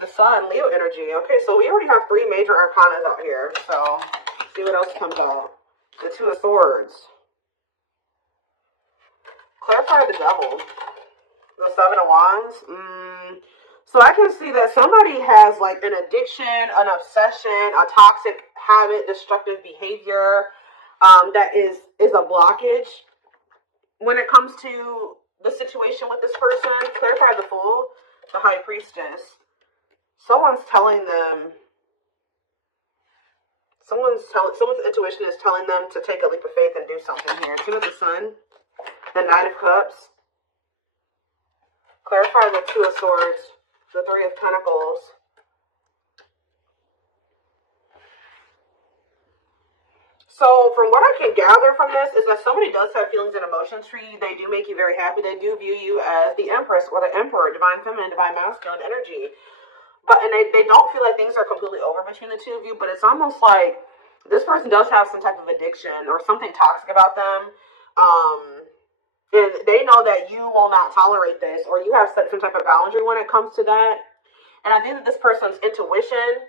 The Sun, Leo energy. Okay, so we already have 3 major arcanas out here. So, let's see what else comes out. The Two of Swords. Clarify the Devil. The Seven of Wands. So I can see that somebody has like an addiction, an obsession, a toxic habit, destructive behavior that is a blockage when it comes to the situation with this person. Clarify the Fool, the High Priestess. Someone's telling them. Someone's intuition is telling them to take a leap of faith and do something here. Two of the Sun, the Nine of Cups. Clarify the Two of Swords, the Three of Pentacles. So from what I can gather from this is that somebody does have feelings and emotions for you. They do make you very happy. They do view you as the Empress or the Emperor, divine feminine, divine masculine energy. And they don't feel like things are completely over between the two of you, but it's almost like this person does have some type of addiction or something toxic about them. And they know that you will not tolerate this, or you have set some type of boundary when it comes to that. And I think that this person's intuition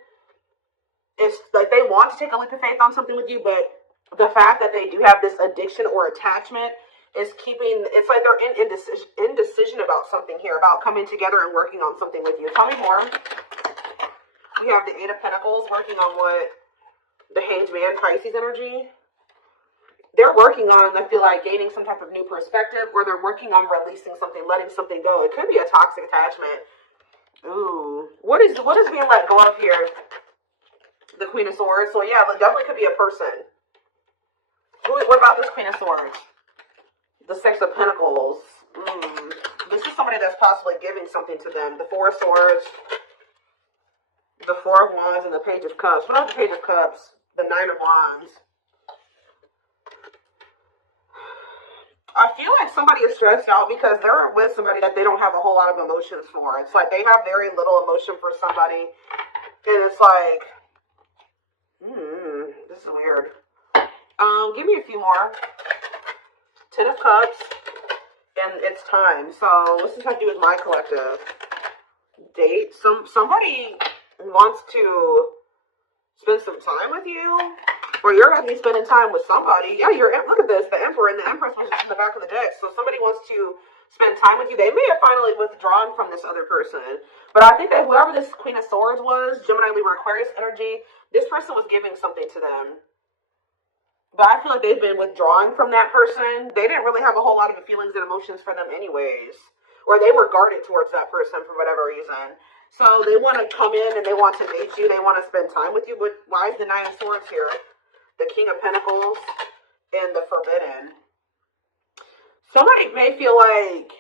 is like they want to take a leap of faith on something with you, but the fact that they do have this addiction or attachment is keeping, it's like they're in indecision about something here, about coming together and working on something with you. Tell me more. We have the Eight of Pentacles working on what? The Hanged Man, Pisces energy. They're working on, I feel like, gaining some type of new perspective, or they're working on releasing something, letting something go. It could be a toxic attachment. Ooh. What is being let go of here? The Queen of Swords. So yeah, it definitely could be a person. What about this Queen of Swords? The Six of Pentacles. This is somebody that's possibly giving something to them. The Four of Swords, the Four of Wands, and the Page of Cups. What about the Page of Cups? The Nine of Wands. I feel like somebody is stressed out because they're with somebody that they don't have a whole lot of emotions for. It's like they have very little emotion for somebody. And it's like, this is weird. Give me a few more. Ten of Cups. And it's time. So what's this have to do with my collective? Date. Somebody wants to spend some time with you. Or you're going to be spending time with somebody. Yeah, look at this. The Emperor and the Empress was in the back of the deck. So somebody wants to spend time with you. They may have finally withdrawn from this other person. But I think that whoever this Queen of Swords was, Gemini, Libra, Aquarius energy, this person was giving something to them. But I feel like they've been withdrawing from that person. They didn't really have a whole lot of feelings and emotions for them anyways. Or they were guarded towards that person for whatever reason. So they want to come in and they want to date you. They want to spend time with you. But why is the Nine of Swords here? The King of Pentacles and the Forbidden. Somebody may feel like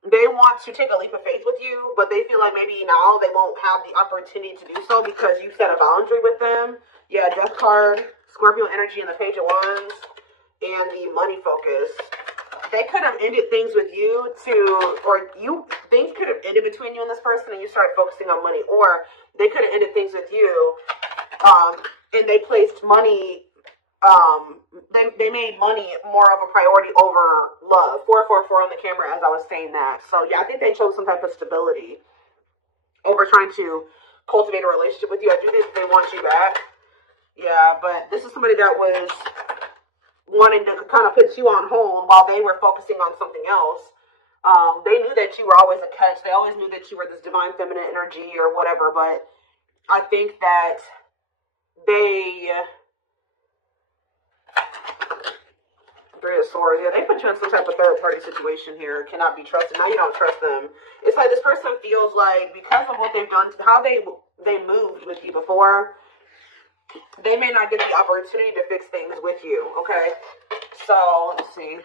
they want to take a leap of faith with you, but they feel like maybe now they won't have the opportunity to do so because you set a boundary with them. Yeah, Death card, Scorpio energy, and the Page of Wands, and the Money focus. They could have ended things with you things could have ended between you and this person and you started focusing on money, or they could have ended things with you, and they placed money. They made money more of a priority over love. 444 on the camera as I was saying that. So yeah, I think they chose some type of stability over trying to cultivate a relationship with you. I do think they want you back. Yeah, but this is somebody that was wanting to kind of put you on hold while they were focusing on something else. They knew that you were always a catch. They always knew that you were this divine feminine energy or whatever, but I think that they... Three of Swords. Yeah, they put you in some type of third-party situation here. Cannot be trusted. Now you don't trust them. It's like this person feels like because of what they've done, how they moved with you before, they may not get the opportunity to fix things with you. Okay, so let's see.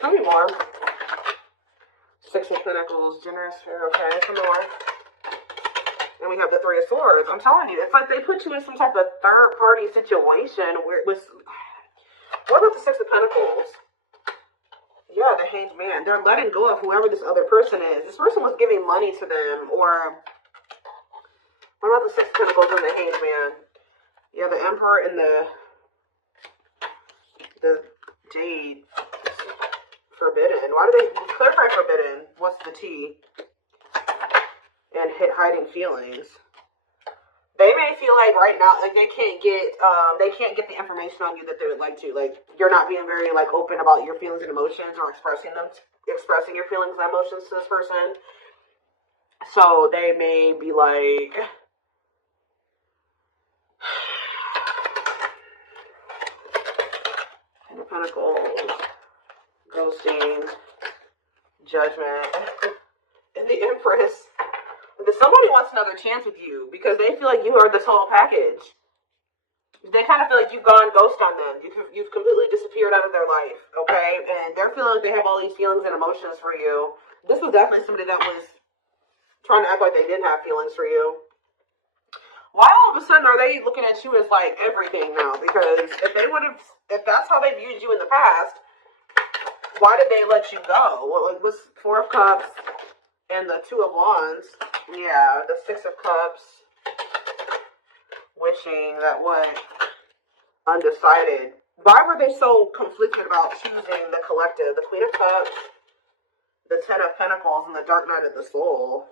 Tell me more. Six of Pentacles, generous fear. Okay, some more. And we have the Three of Swords. I'm telling you, it's like they put you in some type of third-party situation where it was... What about the Six of Pentacles? Yeah, the Hanged Man. They're letting go of whoever this other person is. This person was giving money to them, or... What about the Six of Pentacles and the Hanged Man? Yeah, the Emperor and the Date. Forbidden. Why do they clarify forbidden? What's the T? And hiding feelings. They may feel like right now, like they can't get the information on you that they would like to. Like you're not being very like open about your feelings and emotions or expressing your feelings and emotions to this person. So they may be like, Ten of Pentacles, ghosting, Judgment, and the Empress. Somebody wants another chance with you because they feel like you are the total package. They kind of feel like you've gone ghost on them. You've completely disappeared out of their life, okay? And they're feeling like they have all these feelings and emotions for you. This was definitely somebody that was trying to act like they didn't have feelings for you. Why all of a sudden are they looking at you as like everything now? Because if that's how they viewed you in the past, why did they let you go? Well, like what's Four of Cups and the Two of Wands? Yeah, the Six of Cups. Wishing that what? Undecided. Why were they so conflicted about choosing the collective? The Queen of Cups, the Ten of Pentacles, and the Dark Night of the Soul.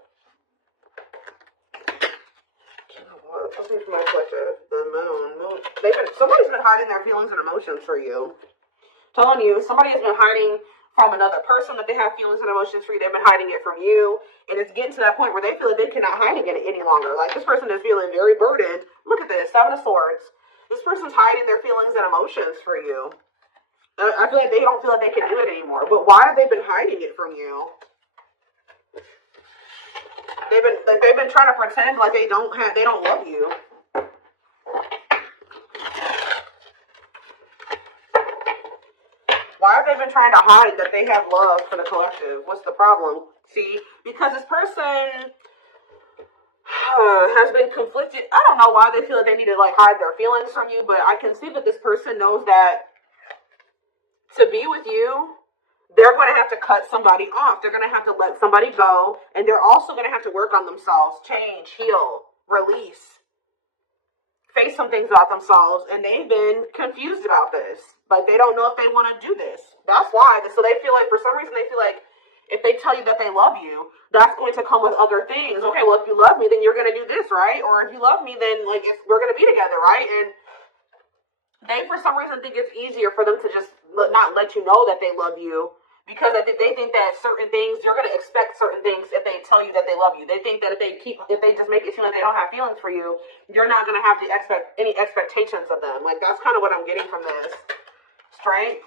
What's for my collective? The Moon. Somebody's been hiding their feelings and emotions for you. Telling you, somebody has been hiding from another person that they have feelings and emotions for you. They've been hiding it from you. And it's getting to that point where they feel like they cannot hide it any longer. Like this person is feeling very burdened. Look at this, Seven of Swords. This person's hiding their feelings and emotions for you. I feel like they don't feel like they can do it anymore. But why have they been hiding it from you? They've been trying to pretend like they don't love you. Why have they been trying to hide that they have love for the collective? What's the problem? See, because this person has been conflicted. I don't know why they feel like they need to like hide their feelings from you, but I can see that this person knows that to be with you, they're going to have to cut somebody off. They're going to have to let somebody go, and they're also going to have to work on themselves, change, heal, release, face some things about themselves, and they've been confused about this. Like, they don't know if they want to do this. That's why. So they feel like, for some reason, they feel like if they tell you that they love you, that's going to come with other things. Okay, well, if you love me, then you're going to do this, right? Or if you love me, then, like, we're going to be together, right? And they, for some reason, think it's easier for them to just not let you know that they love you, because they think that certain things, you're going to expect certain things if they tell you that they love you. They think that if they just make it seem like they don't have feelings for you, you're not going to have any expectations of them. Like, that's kind of what I'm getting from this. Strength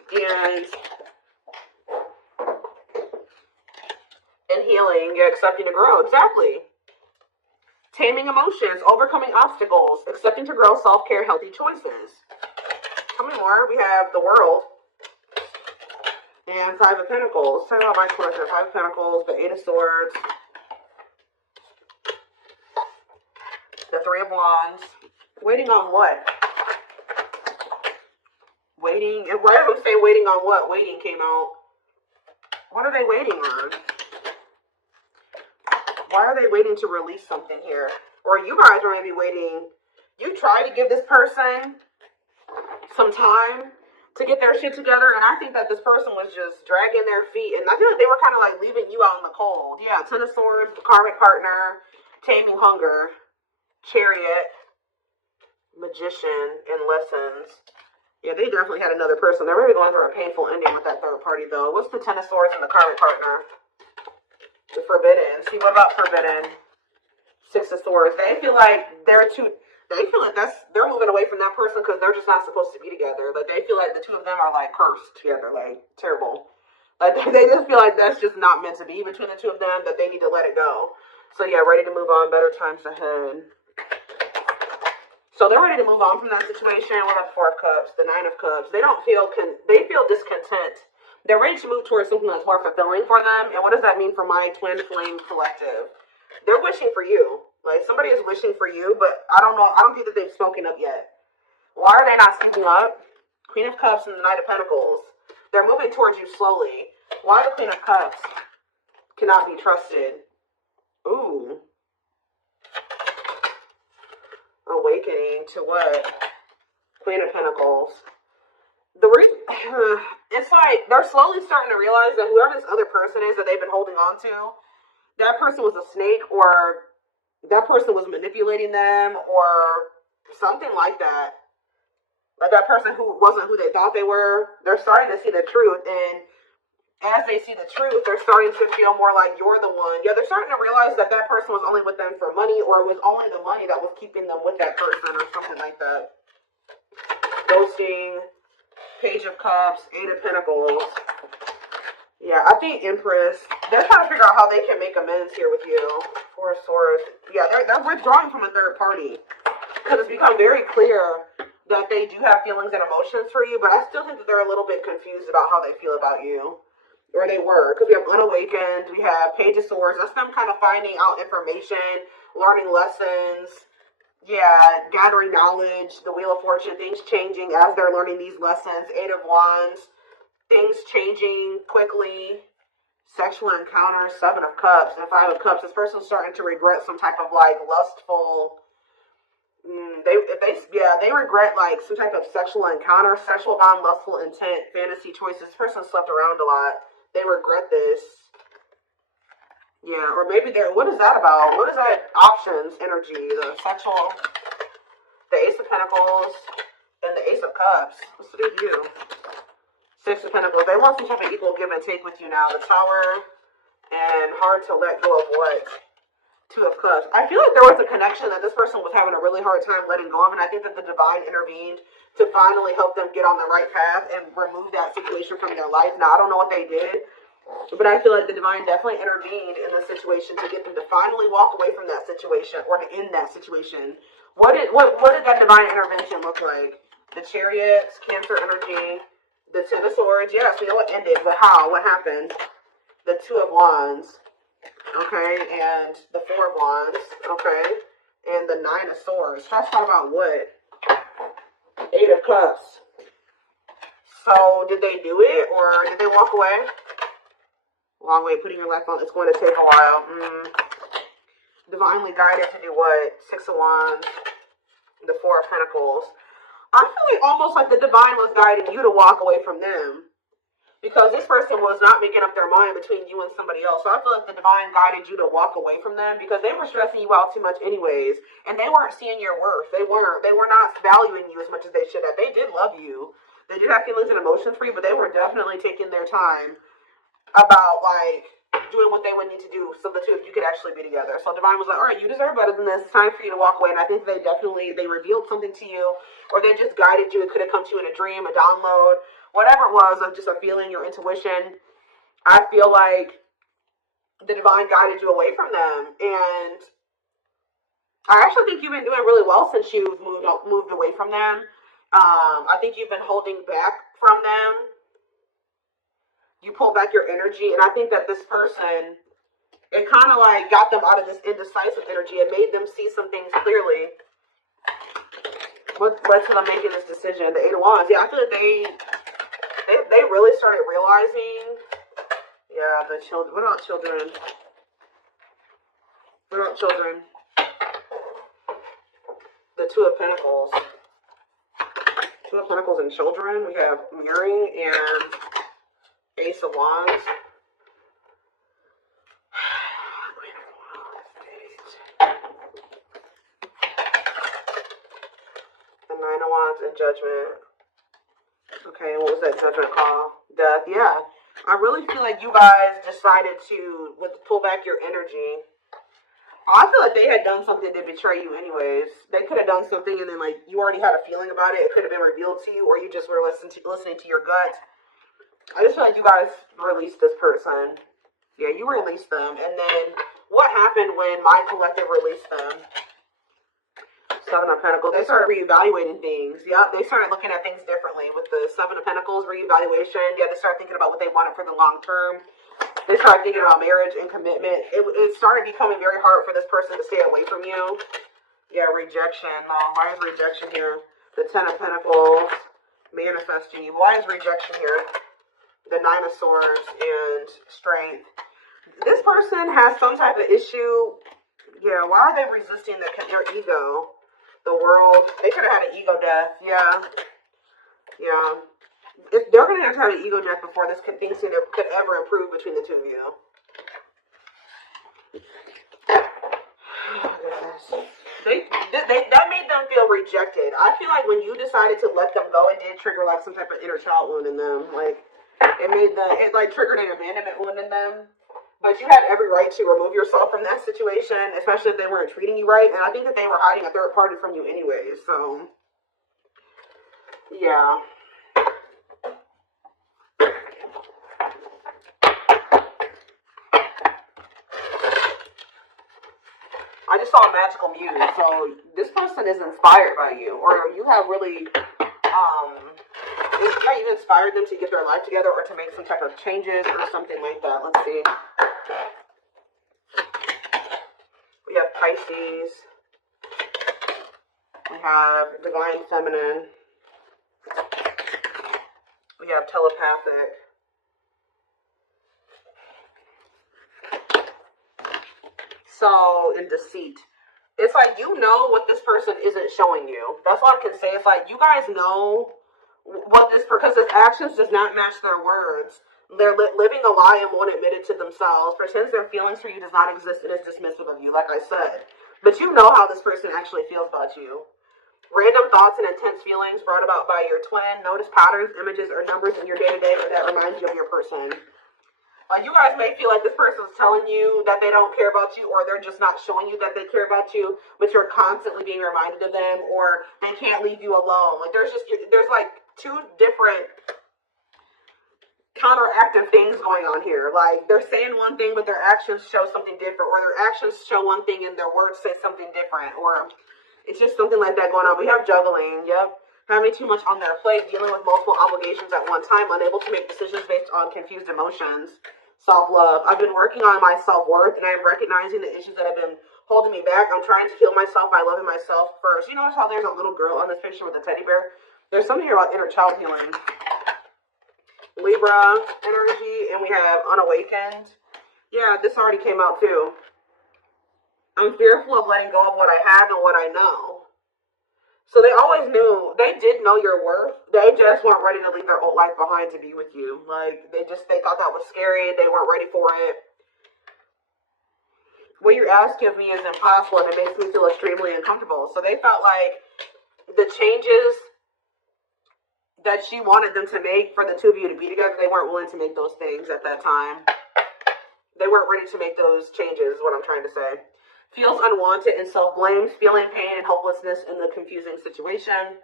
and healing, you're accepting to grow. Exactly. Taming emotions, overcoming obstacles, accepting to grow, self-care, healthy choices. How many more? We have the World. And Five of Pentacles. Talk about my collection. Five of Pentacles, the Eight of Swords, the Three of Wands. Waiting on what? Waiting. And why am I saying waiting on what? Waiting came out. What are they waiting on? Why are they waiting to release something here? Or you guys are maybe waiting. You try to give this person some time to get their shit together, and I think that this person was just dragging their feet, and I feel like they were kind of like leaving you out in the cold. Yeah, Ten of Swords, karmic partner, taming hunger, Chariot, Magician, and Lessons. Yeah, they definitely had another person. They're really going through a painful ending with that third party, though. What's the Ten of Swords and the karmic partner? The Forbidden. See, what about Forbidden? Six of Swords. They feel like they're moving away from that person because they're just not supposed to be together. Like, they feel like the two of them are like cursed together, like terrible. Like, they just feel like that's just not meant to be between the two of them, that they need to let it go. So yeah, ready to move on, better times ahead. So they're ready to move on from that situation. What about the Four of Cups, the Nine of Cups? They feel discontent. They're ready to move towards something that's more fulfilling for them. And what does that mean for my twin flame collective? They're wishing for you. Like, somebody is wishing for you, but I don't know. I don't think that they've spoken up yet. Why are they not speaking up? Queen of Cups and the Knight of Pentacles. They're moving towards you slowly. Why the Queen of Cups cannot be trusted? Ooh. Awakening to what? Queen of Pentacles. The reason, it's like they're slowly starting to realize that whoever this other person is that they've been holding on to, that person was a snake, or that person was manipulating them, or something like that. Like that person who wasn't who they thought they were. They're starting to see the truth, and as they see the truth, they're starting to feel more like you're the one. Yeah, they're starting to realize that that person was only with them for money, or it was only the money that was keeping them with that person, or something like that. Ghosting, Page of Cups, Eight of Pentacles. Yeah, I think Empress, they're trying to figure out how they can make amends here with you. Four of Swords. Yeah, they're withdrawing from a third party. Because it's become very clear that they do have feelings and emotions for you, but I still think that they're a little bit confused about how they feel about you. Or they were. Because we have Unawakened, we have Page of Swords. That's them kind of finding out information, learning lessons. Yeah, gathering knowledge, the Wheel of Fortune, things changing as they're learning these lessons. Eight of Wands, things changing quickly. Sexual encounters, Seven of Cups, and Five of Cups. This person's starting to regret some type of like lustful. They regret like some type of sexual encounter, sexual bound, lustful intent, fantasy choices. This person slept around a lot. They regret this. Yeah, or maybe they're. What is that about? What is that options energy? The sexual, the Ace of Pentacles, and the Ace of Cups. What's the do? Six of Pentacles. They want some type of equal give and take with you now. The Tower, and hard to let go of what? Two of Cups. I feel like there was a connection that this person was having a really hard time letting go of, and I think that the Divine intervened to finally help them get on the right path and remove that situation from their life. Now, I don't know what they did, but I feel like the Divine definitely intervened in the situation to get them to finally walk away from that situation, or to end that situation. What did that Divine intervention look like? The Chariots, Cancer energy, the Ten of Swords. Yes, we know it ended, but how? What happened? The Two of Wands. Okay, and the Four of Wands. Okay, and the Nine of Swords. Let's talk about what? Eight of Cups. So, did they do it, or did they walk away? Long way, putting your life on. It's going to take a while. Divinely guided to do what? Six of Wands. The Four of Pentacles. I feel like almost like the Divine was guiding you to walk away from them. Because this person was not making up their mind between you and somebody else. So I feel like the Divine guided you to walk away from them because they were stressing you out too much anyways. And they weren't seeing your worth. They were not valuing you as much as they should have. They did love you. They did have feelings and emotions for you, but they were definitely taking their time about like doing what they would need to do so the two of you could actually be together. So Divine was like, all right, you deserve better than this. It's time for you to walk away. And I think they revealed something to you, or they just guided you. It could have come to you in a dream, a download, whatever it was, of just a feeling, your intuition. I feel like the Divine guided you away from them. And I actually think you've been doing really well since you've moved away from them. I think you've been holding back from them. You pull back your energy, and I think that this person, it kind of like got them out of this indecisive energy. It made them see some things clearly. What led to them making this decision? The Eight of Wands. Yeah, I feel like they really started realizing. Yeah, the children. What about children? What about children? The Two of Pentacles. Two of Pentacles and children. We have mirroring and Ace of Wands. The Nine of Wands and Judgment. Okay, what was that Judgment call? Death. Yeah. I really feel like you guys decided to pull back your energy. I feel like they had done something to betray you anyways. They could have done something and then like you already had a feeling about it. It could have been revealed to you, or you just were listening to your gut. I just feel like you guys released this person. Yeah, you released them. And then what happened when my collective released them? Seven of Pentacles. They started reevaluating things. Yeah, they started looking at things differently with the Seven of Pentacles reevaluation. Yeah, they started thinking about what they wanted for the long term. They started thinking about marriage and commitment. It started becoming very hard for this person to stay away from you. Yeah, rejection. Oh, why is rejection here? The Ten of Pentacles manifesting you. Why is rejection here? The Nine of Swords and strength. This person has some type of issue. Yeah, why are they resisting their ego? The world. They could have had an ego death. Yeah. Yeah. They're going to have an ego death before this thing could ever improve between the two of you. Oh, goodness. That made them feel rejected. I feel like when you decided to let them go, it did trigger like some type of inner child wound in them. Like it like triggered an abandonment wound in them. But you had every right to remove yourself from that situation, especially if they weren't treating you right. And I think that they were hiding a third party from you anyways. So yeah. I just saw a magical muse, so this person is inspired by you, or you have really, you inspired them to get their life together or to make some type of changes or something like that. Let's see. We have Pisces. We have Divine Feminine. We have Telepathic. So, in Deceit. It's like you know what this person isn't showing you. That's all I can say. It's like you guys know what this, because his actions does not match their words. They're living a lie and won't admit it to themselves. Pretends their feelings for you does not exist and is dismissive of you, like I said. But you know how this person actually feels about you. Random thoughts and intense feelings brought about by your twin. Notice patterns, images, or numbers in your day-to-day that reminds you of your person. Like, you guys may feel like this person's telling you that they don't care about you, or they're just not showing you that they care about you, but you're constantly being reminded of them, or they can't leave you alone. Like, there's like two different counteractive things going on here. Like, they're saying one thing, but their actions show something different, or their actions show one thing and their words say something different, or it's just something like that going on. We have juggling, yep. Having too much on their plate, dealing with multiple obligations at one time, unable to make decisions based on confused emotions. Self-love. I've been working on my self-worth, and I'm recognizing the issues that have been holding me back. I'm trying to heal myself by loving myself first. You notice how there's a little girl on this picture with a teddy bear? There's something here about inner child healing. Libra energy, and we have unawakened. Yeah, this already came out too. I'm fearful of letting go of what I have and what I know. So they always knew, they did know your worth. They just weren't ready to leave their old life behind to be with you. Like, they thought that was scary. They weren't ready for it. What you're asking of me is impossible, and it makes me feel extremely uncomfortable. So they felt like the changes that she wanted them to make for the two of you to be together, they weren't willing to make those things at that time. They weren't ready to make those changes, is what I'm trying to say. Feels unwanted and self-blames, feeling pain and hopelessness in the confusing situation.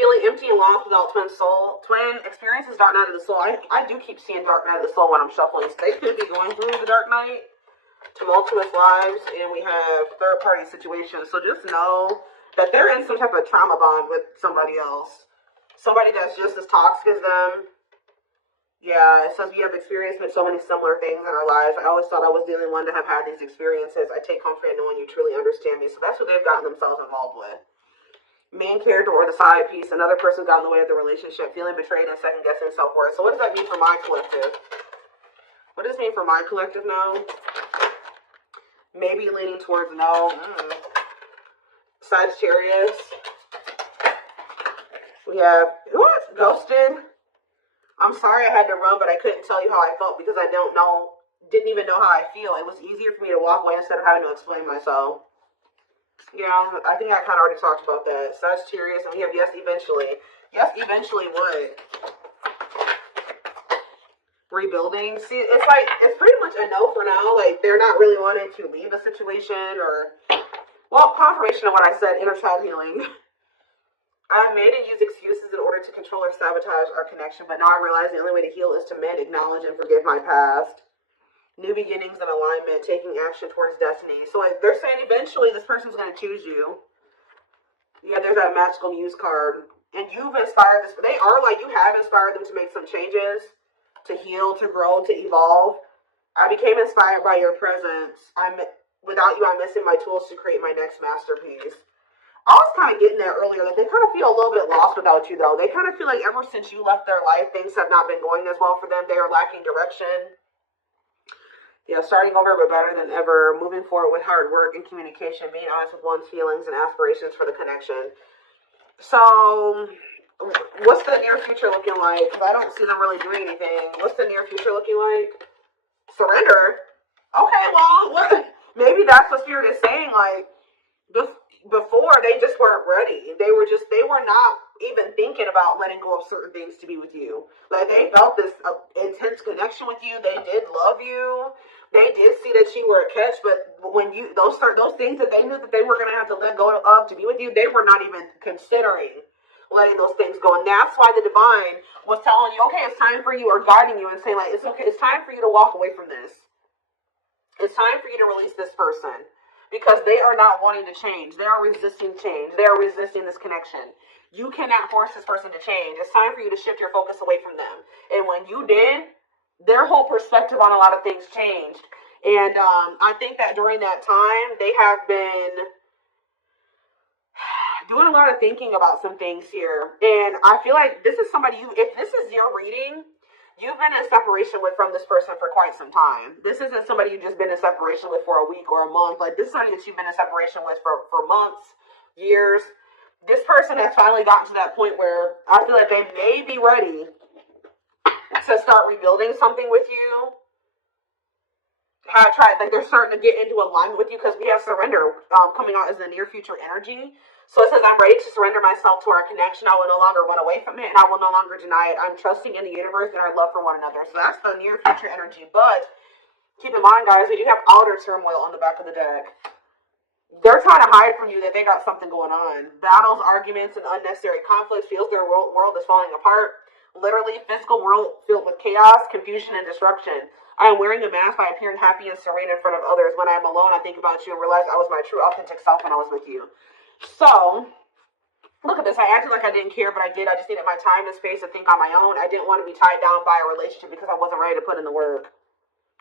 Feeling empty and lost without twin soul. Twin experiences dark night of the soul. I do keep seeing dark night of the soul when I'm shuffling. So they could be going through the dark night. Tumultuous lives. And we have third-party situations. So just know that they're in some type of trauma bond with somebody else. Somebody that's just as toxic as them. Yeah, it says we have experienced so many similar things in our lives. I always thought I was the only one to have had these experiences. I take comfort in knowing you truly understand me. So that's what they've gotten themselves involved with. Main character or the side piece. Another person got in the way of the relationship. Feeling betrayed and second-guessing self-worth. So what does that mean for my collective? What does it mean for my collective now? Maybe leaning towards no. Sagittarius. We have, what? Ghosted. I'm sorry I had to run, but I couldn't tell you how I felt because I didn't even know how I feel. It was easier for me to walk away instead of having to explain myself. Yeah, I think I kind of already talked about that. Sagittarius, and we have yes, eventually. Yes, eventually what? Rebuilding. See, it's like, it's pretty much a no for now. Like, they're not really wanting to leave a situation or, well, confirmation of what I said, inner child healing. I've made and used excuses in order to control or sabotage our connection, but now I realize the only way to heal is to mend, acknowledge, and forgive my past. New beginnings and alignment, taking action towards destiny. So like, they're saying eventually this person's going to choose you. Yeah, there's that magical muse card. And you've inspired this. They are like, you have inspired them to make some changes, to heal, to grow, to evolve. I became inspired by your presence. Without you, I'm missing my tools to create my next masterpiece. I was kind of getting there earlier. Like, they kind of feel a little bit lost without you, though. They kind of feel like ever since you left their life, things have not been going as well for them. They are lacking direction. Yeah, starting over, but better than ever. Moving forward with hard work and communication. Being honest with one's feelings and aspirations for the connection. So, What's the near future looking like? Because I don't see them really doing anything. What's the near future looking like? Surrender? Okay, well, maybe that's what Spirit is saying. Like, before, they just weren't ready. They were not even thinking about letting go of certain things to be with you. Like, they felt this intense connection with you. They did love you. They did see that you were a catch, but when those things that they knew that they were going to have to let go of to be with you, they were not even considering letting those things go. And that's why the divine was telling you, okay, it's time for you, or guiding you and saying, like, it's okay, it's time for you to walk away from this. It's time for you to release this person, because they are not wanting to change. They are resisting change. They are resisting this connection. You cannot force this person to change. It's time for you to shift your focus away from them. And when you did, their whole perspective on a lot of things changed. And I think that during that time, they have been doing a lot of thinking about some things here. And I feel like this is somebody if this is your reading, you've been in separation from this person for quite some time. This isn't somebody you've just been in separation with for a week or a month. Like, this is somebody that you've been in separation with for months, years. This person has finally gotten to that point where I feel like they may be ready to start rebuilding something with you. Like, they're starting to get into alignment with you, because we have surrender coming out as the near future energy. So it says, I'm ready to surrender myself to our connection. I will no longer run away from it, and I will no longer deny it. I'm trusting in the universe and our love for one another. So that's the near future energy. But keep in mind, guys, we do have outer turmoil on the back of the deck. They're trying to hide from you that they got something going on. Battles, arguments, and unnecessary conflicts. Feels their world is falling apart. Literally, physical world filled with chaos, confusion, and destruction. I am wearing a mask by appearing happy and serene in front of others. When I am alone, I think about you and realize I was my true, authentic self when I was with you. So, look at this. I acted like I didn't care, but I did. I just needed my time and space to think on my own. I didn't want to be tied down by a relationship because I wasn't ready to put in the work.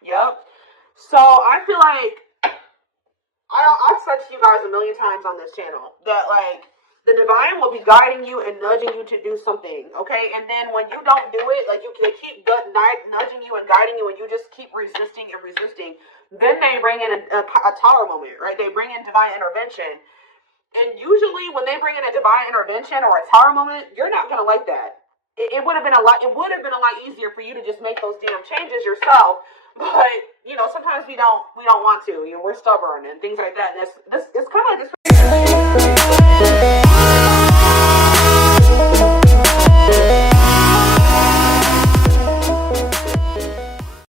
Yep. So, I feel like I've said to you guys a million times on this channel that, like, the divine will be guiding you and nudging you to do something, okay? And then when you don't do it, like, they keep nudging you and guiding you, and you just keep resisting and resisting, then they bring in a tower moment, right? They bring in divine intervention. And usually when they bring in a divine intervention or a tower moment, you're not going to like that. It would have been a lot easier for you to just make those damn changes yourself. But, you know, sometimes we don't want to. You know, we're stubborn and things like that. And it's kind of like this.